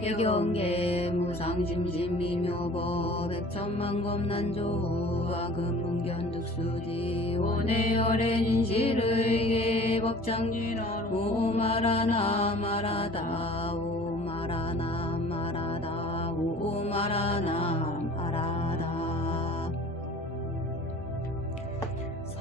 백경계 무상심심미묘법 백천만검난조 아금문견득수지 원해열의 진실의계 법장지라 오마라나 마라다 오마라나 마라다 오마라나 마라다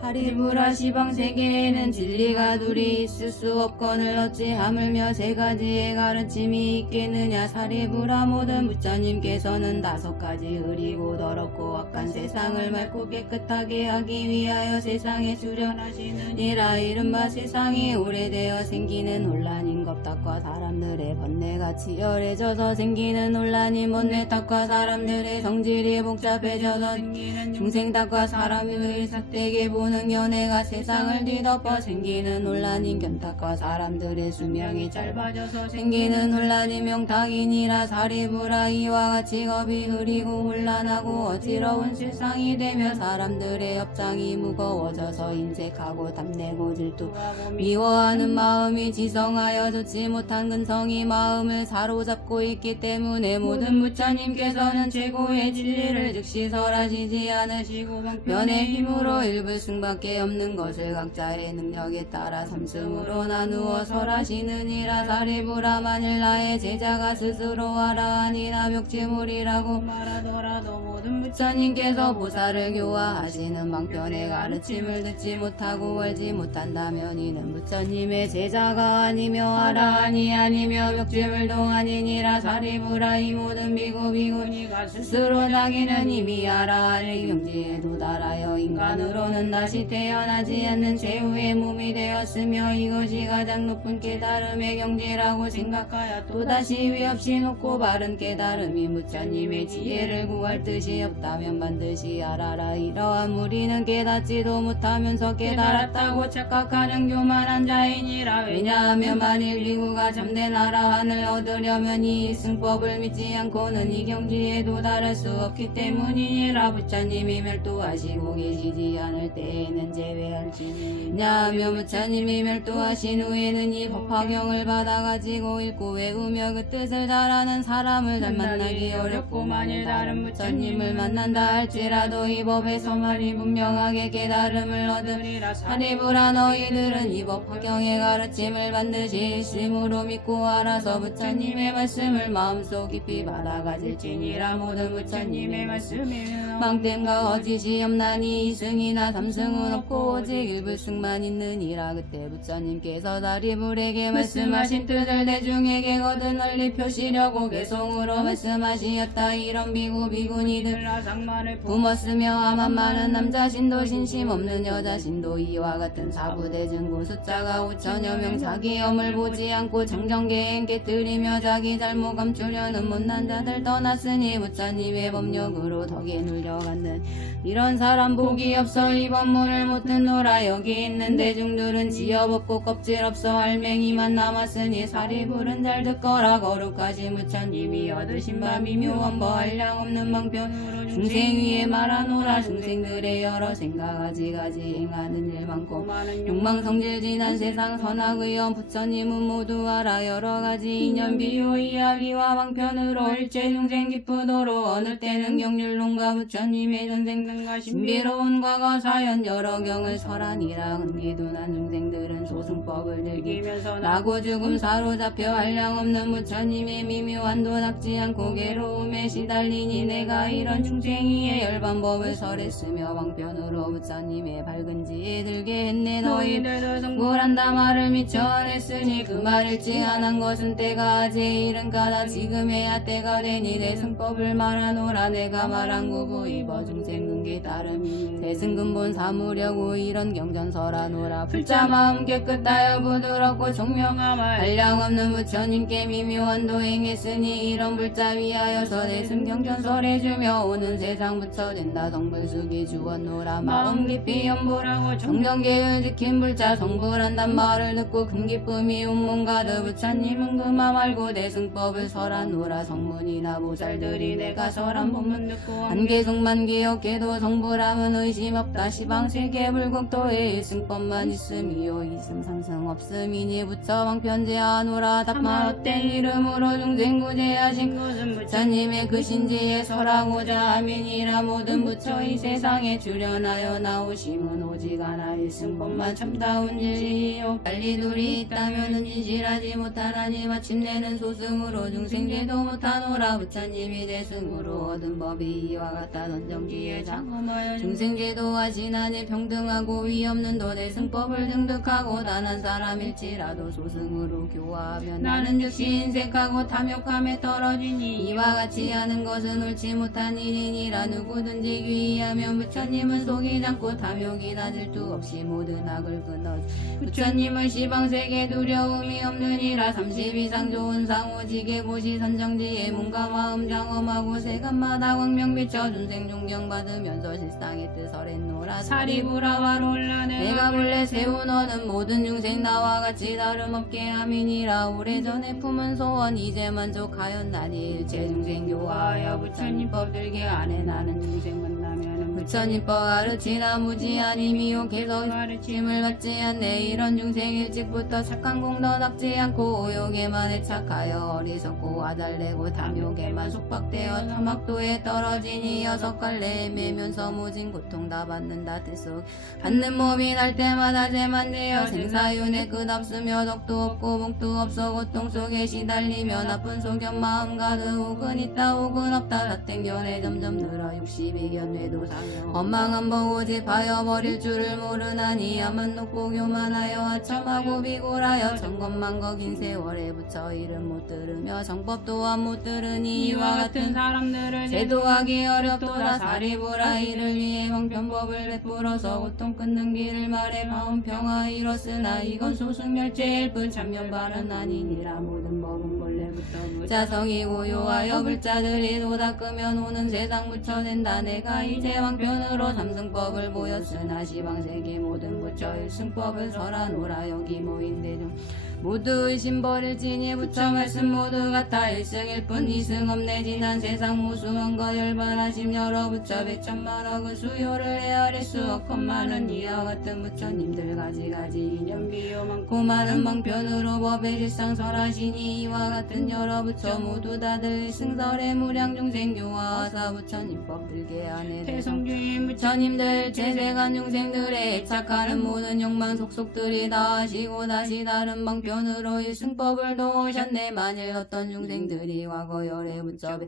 사리부라 시방세계에는 진리가 둘이 있을 수 없거늘 어찌 하물며 세 가지의 가르침이 있겠느냐. 사리부라 모든 부처님께서는 5가지 흐리고 더럽고 악한 세상을 맑고 깨끗하게 하기 위하여 세상에 수련하시느니라. 이른바 세상이 오래되어 생기는 혼란인 겁탁과 사람들의 번뇌가 치열해져서 생기는 혼란인 번뇌 탓과 사람들의 성질이 복잡해져서 생기는 중생 탓과 사람들의 삭되게 보는 연애가 세상을 뒤덮어 생기는 혼란인 견탁과 사람들의 수명이 짧아져서 생기는 혼란인 명탁이니라. 사리부라 이와 같이 겁이 흐리고 혼란하고 어지러운 세상이 되며 사람들의 업장이 무거워져서 인색하고 탐내고 질투하고 미워하는 마음이 지성하여 좋지 못한 근성이 마음을 사로잡고 있기 때문에 모든 부처님께서는 최고의 진리를 즉시 설하시지 않으시고 방편의 힘으로 일불승 밖에 없는 것을 각자의 능력에 따라 삼승으로 나누어 설하시느니라. 사리부라 만일 나의 제자가 스스로 아라하니나 벽지물이라고 말하더라도 모든 부처님께서 보살을 교화하시는 방편의 가르침을 듣지 못하고 알지 못한다면 이는 부처님의 제자가 아니며 아라하니 아니며 벽지물도 아니니라. 사리부라 이 모든 비구 비구니가 스스로 자기는 이미 아라한의 경지에 도달하여 인간으로는 다시 태어나지 않는 최후의 몸이 되었으며 이것이 가장 높은 깨달음의 경지라고 생각하여 또다시 위없이 높고 바른 깨달음이 부처님의 지혜를 구할 뜻이 없다면 반드시 알아라. 이러한 무리는 깨닫지도 못하면서 깨달았다고 착각하는 교만한 자이니라. 왜냐하면 만일 비구가 참된 아라한을 얻으려면 이 승법을 믿지 않고는 이 경지에 도달할 수 없기 때문이니라. 부처님이 멸도하시고 계시지 않을 때에는 제외할지니. 왜냐하면 부처님이 멸도하신 후에는 이 법화경을 받아가지고 읽고 외우며 그 뜻을 잘 아는 사람을 잘 만나기 어렵고 만일 다른 부처님을 만난다 할지라도 이 법에서만이 분명하게 깨달음을 얻으리라. 사리부라 너희들은 이 법화경의 가르침을 반드시 일심으로 믿고 알아서 부처님의 말씀을 마음속 깊이 받아가질지니라. 모든 부처님의 말씀에는 망됨과 거짓이 없나니 2승이나 3승은 없고 오직 일불승만 있느니라. 그때 부처님께서 사리불에게 말씀하신 뜻을 대중에게 거듭 널리 표시려고 개송으로 말씀하시었다. 이런 비구 비구니들 라상만을 품었으며 아만 많은 남자 신도 신심 없는 여자 신도 이와 같은 사부대중고 숫자가 5천여 명 자기 염을 보지 않고 정정계행 깨뜨리며 자기 잘못 감추려는 못난 자들 떠났으니 부처님의 법력으로 덕에 눌려갔는 이런 사람 복이 없어 이 법문을 못 듣노라. 여기 있는 대중들은 지엽 없고 껍질 없어 알맹이만 남았으니 사리불은 잘 듣거라. 거룩하신 부처님이 얻으신 바 미묘한 법 한량 없는 방편으로 중생 위에 말하노라. 중생들의 여러 생각 가지가지 행하는 일 많고 많은 욕망 성질 지난 세상 선악의연 부처님은 모두 알아. 여러가지 인연 비유 이야기와 방편으로 일체 중생 기쁘도록 어느 때는 경률론과 부처님의 전생등과 신비로운 과거 사연 여러 경을 설하니라. 근기둔한 중생들은 소승법을 즐기면서 나고 죽음 사로잡혀 한량 없는 부처님의 미묘한 도 닥지 않고 괴로움에 시달리니 내가 이런 중생이의 열반법을 설했으며 방편으로 부처님의 밝은 지혜 들게 했네. 너희들도 성불한다 말을 미처 안 했으니 그 말을 칭안한 것은 때가 제일은 가다 지금에야 때가 되니 내 승법을 말하노라. 내가 말한 구부 이버 중생 근기 따름이 대승근본 사무려고 이런 경전설하노라. 불자 마음 깨끗하여 부드럽고 총명함 한량 없는 부처님께 미묘한 도행했으니 이런 불자 위하여서 대승 경전설해주며 오는 세상 부처된다. 성불수기 주었노라. 마음 깊이 염불하고 정정계율 지킨 불자 성불한단 말을 듣고 큰 기쁨이 온몸 가득 부처님은 그마 말고 대승법을 설하노라. 성문이나 보살들이 내가 설한 법문 듣고 한계성만 기억해도 무도 성불함은 의심 없다. 시방세계 불국토에 일승법만 있음이요 이승 상승 없음이니 부처 방편제하노라. 답말 헛된 이름으로 중생구제하신 것은 부처님의 그 신지에 설하고자 함이니라. 모든 부처 이 세상에 출현하여 나오심은 오직 하나 일승법만 참다운 진리요. 빨리 둘이 있다면은 진실하지 못하나니 마침내는 소승으로 중생제도 못하노라. 부처님이 대승으로 얻은 법이 이와 같다. 선정지에 장엄하여 중생제도 하시나니 평등하고 위없는 도대승법을 등득하고 단 한 사람일지라도 소승으로 교화하면 나는 즉시 인색하고 탐욕함에 떨어지니 이와 같이 하는 것은 옳지 못한 일이니라. 누구든지 귀의하면 부처님은 속이지 않고 탐욕이나 질투 없이 모든 악을 끊어 부처님은 시방세계 두려움이 없느니라. 30 이상 좋은 상호지계 고시 선정지에 몸과 마음 장엄하고 세간마다 광명 비춰 중생 존경받으면서 실상의 뜻 설했노라. 사리부라와 롤라네 내가 본래 세운 너는 모든 중생 나와 같이 다름없게 함이니라. 오래전에 품은 소원 이제 만족하였나니 일체 중생 교화하여 부처님 법 들게 하네. 나는 중생 만나면 부처님 법 가르치나 무지한 힘이요 계속 가르침을 받지 않네. 이런 중생 일찍부터 착한 공도 닦지 않고 오욕에만 애착하여 어리석고 화달내고 탐욕에만 속박되어 탐악도에 떨어지니 여섯 갈래 매면서 무진 고통 다 받는다. 뜻속 받는 몸이 날 때마다 재만되어 생사윤회 끝없으며 덕도 없고 복도 없어 고통 속에 시달리며 나쁜 소견 마음 가득 혹은 있다 혹은 없다. 사땡견에 점점 늘어 62견 뇌도 상여 험망한 보고지 파여버릴 줄을 모르나니 야만 높고 교만하여 하첨하고 비굴하여 천것만거긴 세월에 부처 이름 못 들으며 정법 또한 못 들으니 이와 같은 사람들을 제도하기 어렵도다. 사리부라 이를 위해 방편법을 베풀어서 고통 끊는 길을 말해 마음평화 이뤘으나 이건 소승멸죄일 뿐 참견발은 아니니라. 모든 법은 본래부터 부자성이 고요하여 불자들이 도닦으면 오는 세상 부처된다. 내가 이제 왕편으로 삼승법을 보였으나 시방세계 모든 부처 일승법을 설하노라. 여기 모인 대중 모두 의심 버릴지니 부처 말씀 모두 같아 일승일 뿐 이승 없네. 지난 세상 무수한과 열반하심 여러 부처 백천만억의 수요를 헤아릴 수 없건만은 이와 같은 부처님들 가지가지 인연비요 많고 많은 방편으로 법의 실상 설하시니 이와 같은 여러 부처 모두 다들 일승설의 무량 중생 교화하사 부처님 법 들게 하네. 대성주인 부처님들 제세간 중생들의 애착하는 모든 욕망 속속들이 다 하시고 다시 다른 방편으로 일승법을 놓으셨네. 만일 어떤 중생들이 과거 열에 붙잡혀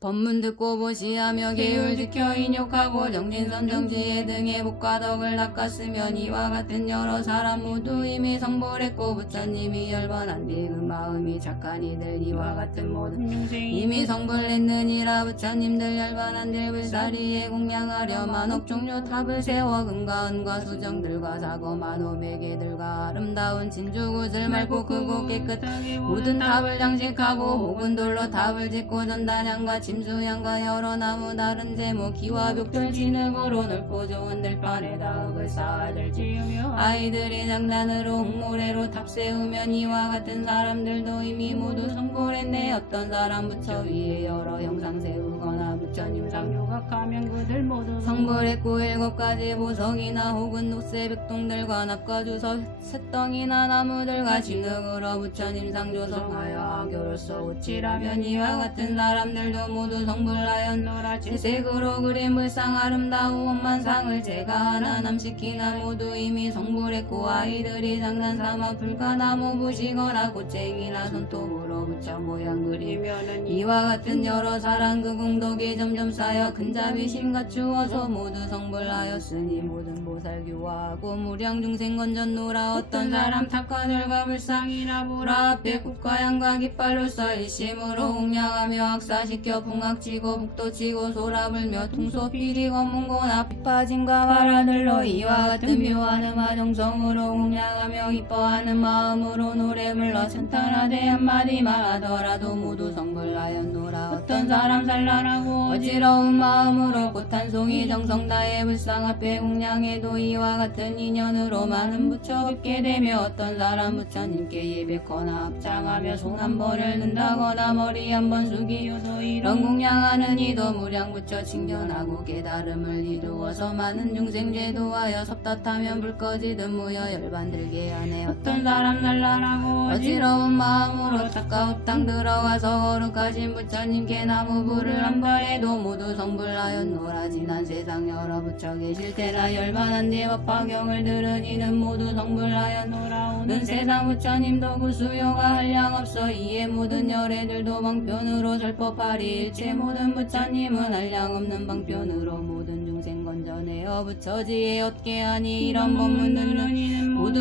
법문 듣고 보시하며 계율 지켜 인욕하고 정진선정지혜 등의 복과 덕을 닦았으면 이와 같은 여러 사람 모두 이미 성불했고 부처님이 열반한 뒤 그 마음이 착한 이들 이와 같은 모든 중생이 이미 성불했느니라. 부처님들 열반한 뒤 불사리에 공양하려 만억 종류 탑을 세워 금과 은과 수정들과 사고 만호매개들과 아름다운 진주굿을 맑고 크고 깨끗하게 모든 탑을 장식하고 혹은 돌로 탑을 짓고 전단향과 심수양과 여러 나무 다른 제목 기와 벽돌 진흙으로 넓고 좋은 들판에다 흙을 쌓아들 지으며 아이들이 장난으로 흙모래로 탑 세우면 이와 같은 사람들도 이미 모두 성불했네. 어떤 사람 부처 위에 여러 형상 세우거나 부처님 상교각하면 그들 모두 성불했고 7가지 보석이나 혹은 녹색 백동들과 납과 주석 새덩이나 나무들과 진흙으로 부처님 상조성하여 악교로서 오칠하면 이와 같은 사람들도 모두 성불하였노라. 채색으로 그린 불상 아름다운 원만상을 제가 하나 남시키나 모두 이미 성불했고 아이들이 장난삼아 불가나무 부시거나 꽃쟁이나 손톱으로 부처 모양 그리면은 이와 같은 여러 사람 그 공덕이 점점 쌓여 큰 자비심 갖추어서 모두 성불하였으니 모든 보살 교화하고 무량 중생 건졌노라. 어떤 사람 탑과들과 불상이나 불화 앞에 꽃과 양과 깃발로서 일심으로 공양하며 악사시켜 풍악치고 북도치고 소라불며 통소피리 검문고나 빗빠짐과 바라들로 이와 같은 묘한 음화 정성으로 공양하며 기뻐하는 마음으로 노래 불러 찬탄하되 한마디 말하더라도 모두 성불하였노라. 어떤 사람 산란하고 어지러운 마음으로 꽃 한 송이 정성 다해 불상 앞에 공양해도 이와 같은 인연으로 많은 부처 뵙게 되며 어떤 사람 부처님께 예배거나 합장하며 손 한 번을 든다거나 머리 한 번 숙이어도 이런 이런 공양하는 이도 무량부처 칭견하고 깨달음을 이루어서 많은 중생 제도하여 섭tat하면 불 꺼지듯 무여 열반들게 하네. 어떤 사람 살라라고 어지러운 마음으로 차가우탕 들어가서 거룩하신 부처님께 나무불을 한 발에도 모두 성불하였노라. 지난 세상 여러 부처 계실 때나 열반한 데 법화경을 들은 이는 모두 성불하였노라. 오는 세상 부처님도 그 수요가 한량없어 이에 모든 열애들도 방편으로 설법하리. 일체 모든 부처님은 한량없는 방편으로 모든 중생 건져내어 부처지에 얻게 하니. 이런 법문 듣는 이는 모두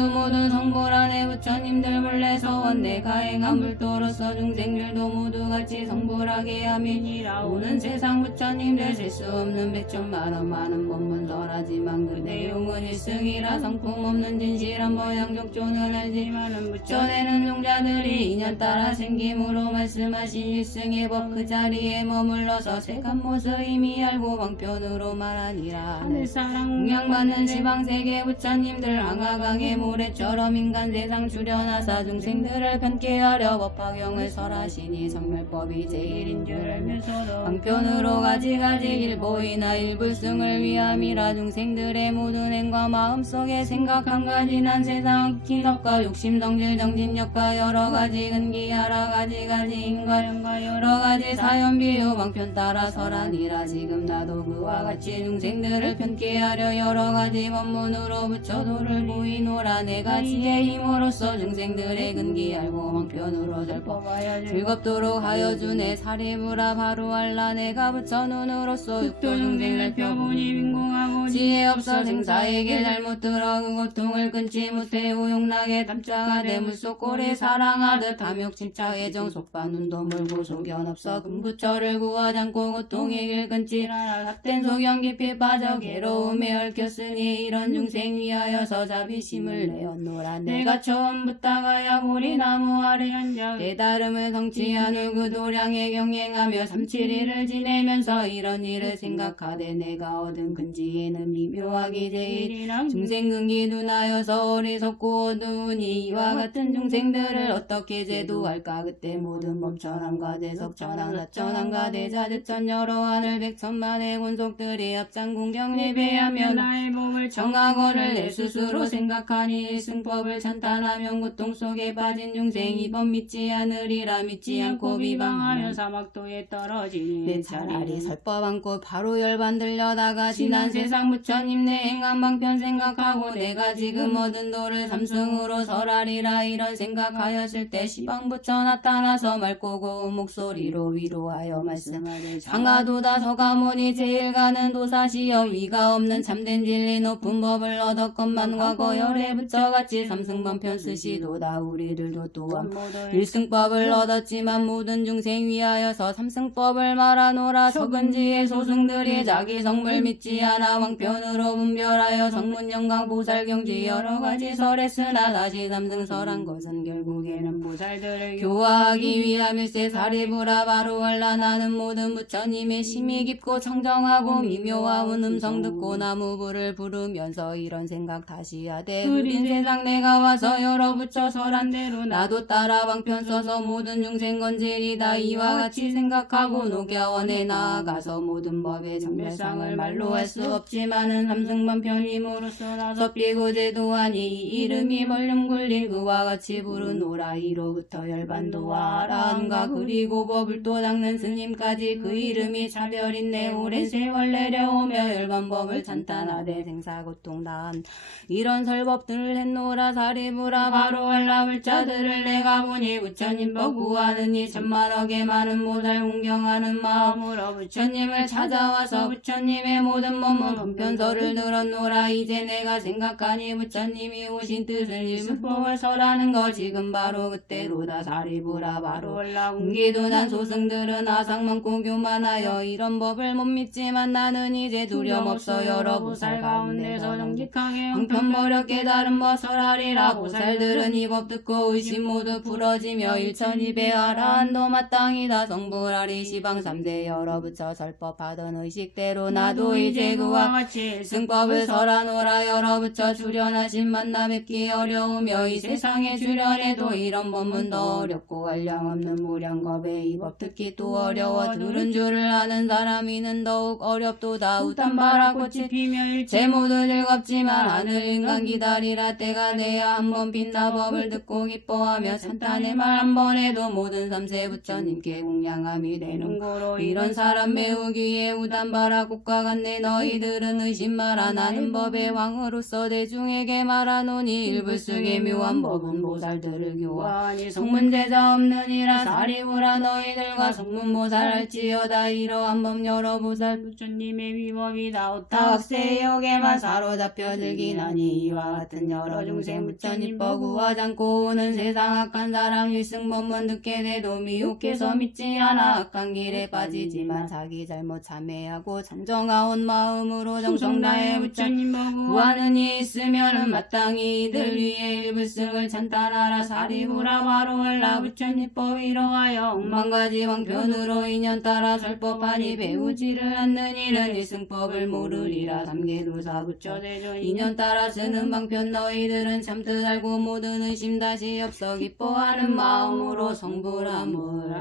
성불하네. 부처님들 본래 서원 내가 행한 불도로서 중생들도 모두 같이 성불하게 함이니라. 오는 세상 부처님들 셀 수 없는 백천만원 많은 법문설하지만 그 내용은 일승이라 성품 없는 진실한 모양족조는 알지만은 부처되는 종자들이 인연 따라 생김으로 말씀하신 일승의 법 그 자리에 머물러서 색한 모습 이미 알고 방편으로 말하니라. 하늘사랑 공양받는 지방세계 부처님들 항아강의 모래처럼 인간 세상 출현하사 중생들을 편케 하려 법화경을 설하시니 성멸법이 제일인 줄 알면서도 방편으로 가지가지 일보이나 일불승을 위함이라. 중생들의 모든 행과 마음속에 생각 한 가지 난 세상 기섭과 욕심 성질 정진력과 여러가지 근기 여러가지 인과연과 여러가지 사연 비유 방편 따라 설하니라. 지금 나도 그와 같이 중생들을 편케 하려 여러가지 법문으로 부처도를 보이노라. 내가 지혜 힘으로써 중생들의 근기 알고 방편으로 설법하여 즐겁도록 하여 주네. 사리부라 바로 알라. 내가 부처 눈으로써 육도 중생을 펴보니 빈공하고 지혜 없어 생사의 길 잘못 들어 그 고통을 끊지 못해 우용나게 담자가되 물속 고래 사랑하듯 탐욕 침착의 정속바 눈도 멀고 소견 없어 금부처를 구하지 않고 고통의 길 끊지 합된 소견 깊이 빠져 괴로움에 얽혔으니 이런 중생 위하여서 자비심을 내었노라. 내가 처음부터 야고리나무 아래 앉아 깨달음을 성취하는 그 도량에 경행하며 371을 지내면서 이런 일을 생각하되 내가 얻은 근지에는 미묘하게 제일이랑 중생 근기 둔하여서 어리석고 어두우니 이와 같은 중생들을 어떻게 제도할까. 그때 모든 법천함과 대석천함 사천함과 대자대천 여러 하늘 백천만의 권속들이 합장 공경 예배하며 나의 법을 청하거늘 내 스스로 생각하니 일승법을 찬탄하면 고통 속에 빠진 중생이 법 믿지 않으리라. 믿지 않고 비방하며 사막도에 떨어지니 내 차라리 설법 않고 바로 열반 들려다가 지난 세상 부처님 내 행한 방편 생각하고 내가 지금 얻은 도를 삼승으로 설하리라. 이런 생각하였을 때 시방부처 나타나서 맑고 고운 목소리로 위로하여 말씀하되 장하도다 서가모니 제일 가는 도사시여 위가 없는 참된 진리 높은 법을 얻었건만 과거 열애 부처같이 삼승방편 쓰시도다. 우리들도 또한 일승법을 얻었지만 모든 중생 위하여서 삼승법을 말하노라. 석은지의 소승들이 자기 성물 믿지 않아 왕편으로 분별하여 성문영광 보살경지 여러가지 설했으나 다시 삼승설한 것은 결국에는 보살들을 교화하기 위함일세. 사리부라 바로 알라. 나는 모든 부처님의 심이 깊고 청정하고 미묘한 음성 듣고 나무불을 부르면서 이런 생각 다시 하되 흐린 세상 내가 와서 여러 부처 설한 대로 나도 따라 방편 써서 모든 중생 건지리다. 이와 같이 생각하고 녹여원에 나아가서 모든 법의 정멸상을 말로 할 수 없지만은 삼승방편임으로써 나서 삐고 제도하니 이 이름이 멀름 굴린 그와 같이 부르노라. 이로부터 열반도와 아라함과 그리고 법을 또 닦는 스님까지 그 이름이 차별인내 오랜 세월 내려오며 열반법을 찬탄하되 생사고통 다한 이런 설법들을 했노라. 사리부라 바로 알라. 불자들을 내가 보니 부처님 법 구하느니 천만억의 많은 모살 공경하는 마음으로 부처님을 찾아와서 부처님의 모든 법문 본편서를 들었노라. 이제 내가 생각하니 부처님이 오신 뜻을 일승법을 설하는 거 지금 바로 그때로다. 사리부라 바로 알라. 공기도난 소승들은 아상 많고 교만하여 이런 법을 못 믿지만 나는 이제 두려워 변함없어 여러 보살 가운데서 정직하게 형편버려 깨달은 벗설하리라. 보살들은 이 법 듣고 의심 모두 풀어지며 일천이배하라. 한도 마땅이다. 성불하리 시방 3대 여러 부처 설법하던 의식대로 나도 이제 그와 같이 승법을 설하노라. 여러 부처 출현하신 만나 뵙기 어려우며 이 세상에 출현해도 이런 법문도 어렵고 한량없는 무량겁에 이 법 듣기 또 어려워. 들은 줄을 아는 사람이는 더욱 어렵도다. 우탄바라 꽃이 피며 일체 모두 즐겁지만 하늘 인간 기다리라. 때가 돼야 한번 빈다. 법을 듣고 기뻐하며 찬탄의 말 한 번 해도 모든 삼세 부처님께 공양함이 되는 고로. 이런 사람 매우 귀해 우탄바라 꽃과 같네. 너희들은 의심 마라. 나는 법의 왕으로서 대중에게 말하노니 일불쓰게 묘한 법은 보살들을 교화하니 성문제자 없느니라. 사리부라 너희들과 성문보살 할지어다. 이러한 법 여러 보살 부처님의 위법이다. 오타학세역에만 사로잡혀 즐기나니 이와 같은 여러 중생 부처님 버구하지 않고 오는 세상 악한 사람 일승법문 듣게 돼도 미혹해서 믿지 않아 악한 길에 빠지지만 자기 잘못 참회하고 참정하온 마음으로 정성 다해 부처님 버구 구하는 이 있으면은 마땅히 이들 위에 일불승을 찬탄하라. 사리부라 바로올라 부처님법 이러하여 억만가지 방편으로 인연 따라 설법하니 배우지를 않는 이는 일승법을 모르리라. 삼계도사 부처대조 인연 따라 쓰는 방편 너희들은 참뜻 알고 모든 의심 다시 없어 기뻐하는 마음으로 성불함을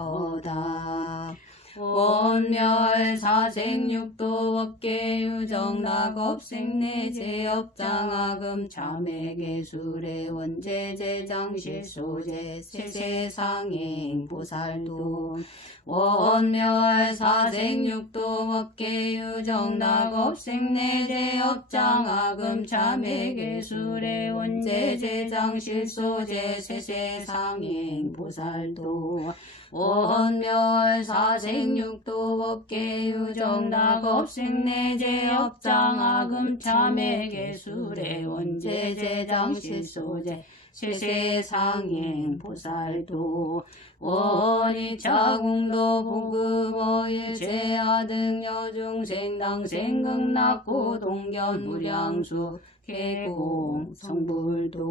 알지어다. 원멸 사생육도 업계 유정 낙업 생내 제업 장학금 참회 계술의 원제 제장 실소제 세세상행 보살도. 원멸 사생육도 업계 유정 낙업 생내 제업 장학금 참회 계술의 원제 제장 실소제 세세상행 보살도. 원멸 사생육도 업계 유정 낙업 생내 제업 장학금 참회 계술의 원제 제장 실소제 세세상행 보살도. 원이차공도 보급어일 제하등 여중생 당생 극락고 동견 무량수 개공 성불도.